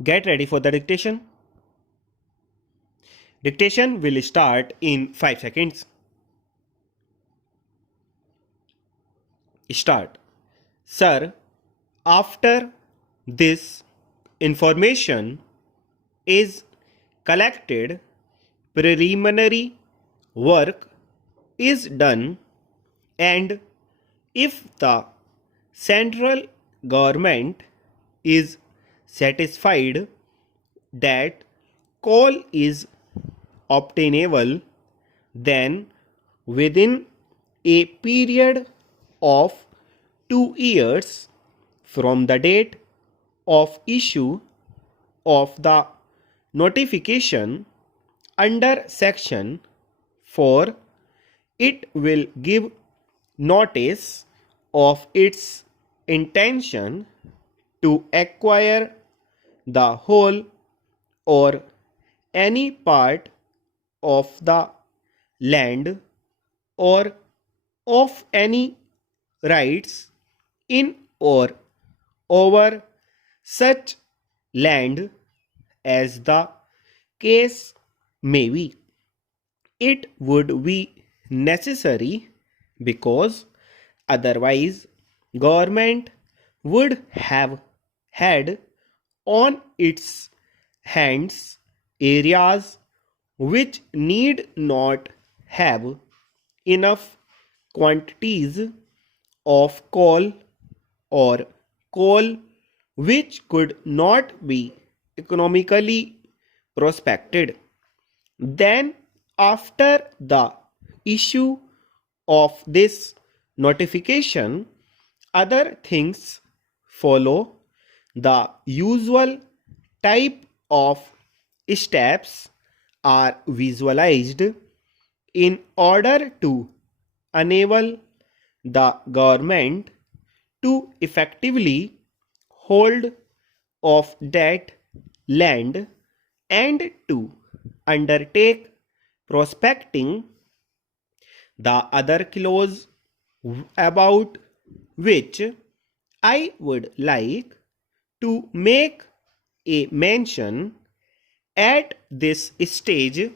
Get ready for the dictation. Dictation will start in 5 seconds. Start. Sir, after this information is collected, preliminary work is done, and if the central government is satisfied that coal is obtainable, then within a period of 2 years from the date of issue of the notification under section 4, it will give notice of its intention to acquire the whole or any part of the land or of any rights in or over such land as the case may be. It would be necessary because otherwise government would have had on its hands areas which need not have enough quantities of coal or coal which could not be economically prospected. Then, after the issue of this notification, other things follow. The usual type of steps are visualized in order to enable the government to effectively hold of that land and to undertake prospecting. The other clause about which I would like to make a mention at this stage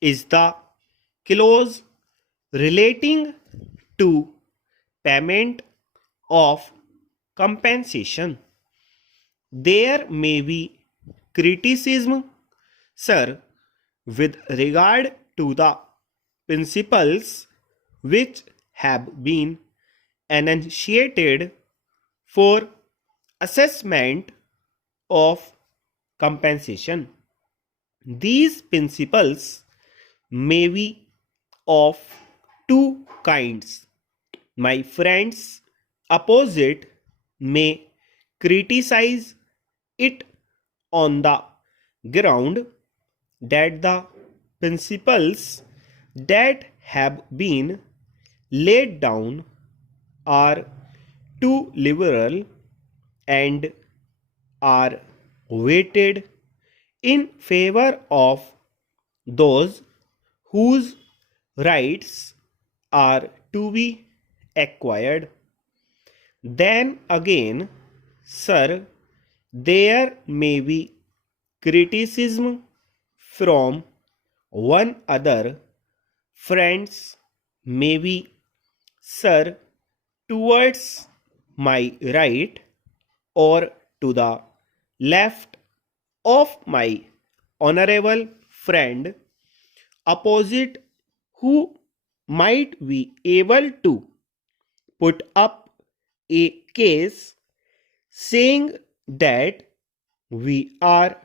is the clause relating to payment of compensation. There may be criticism, sir, with regard to the principles which have been enunciated for assessment of compensation. These principles may be of two kinds. My friends opposite may criticize it on the ground that the principles that have been laid down are too liberal and are weighted in favor of those whose rights are to be acquired. Then again, sir, there may be criticism from one other friends, maybe, sir, towards my right or to the left of my honorable friend opposite, who might be able to put up a case saying that we are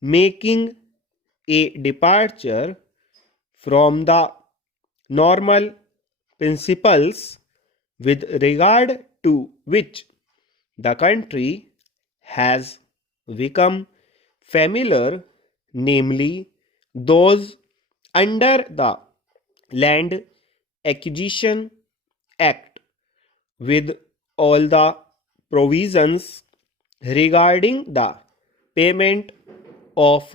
making a departure from the normal principles with regard to which the country has become familiar, namely those under the Land Acquisition Act, with all the provisions regarding the payment of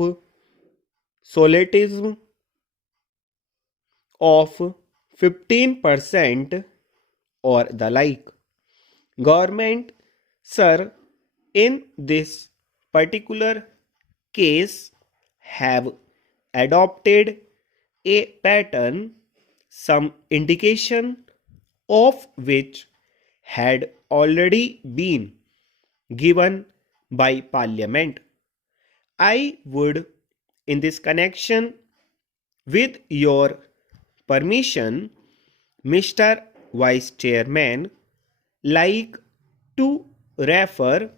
solitism of 15% or the like. Government, sir, in this particular case have adopted a pattern, some indication of which had already been given by Parliament. I would, in this connection, with your permission, Mr. Vice Chairman, like to refer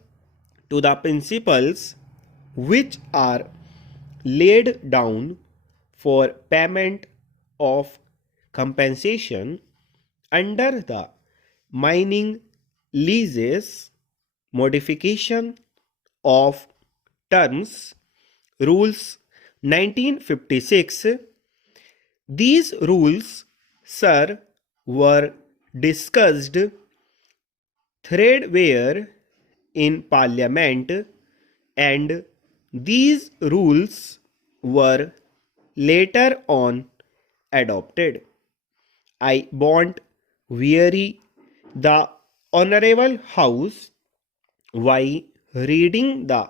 to the principles which are laid down for payment of compensation under the mining leases modification of terms rules 1956. These rules, sir, were discussed threadbare in Parliament, and these rules were later on adopted. I won't weary the Honorable House by reading the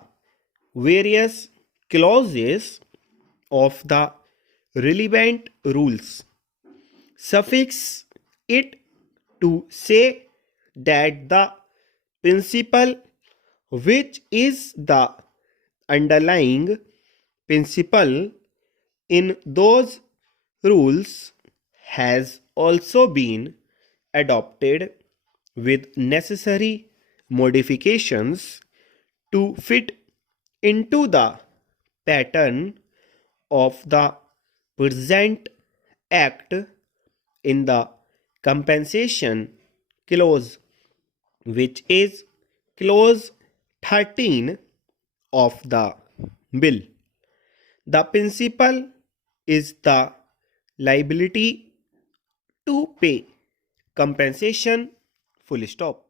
various clauses of the relevant rules. Suffice it to say that the principle which is the underlying principle in those rules has also been adopted with necessary modifications to fit into the pattern of the present act in the compensation clause, which is clause 13 of the bill. The principle is the liability to pay compensation, full stop.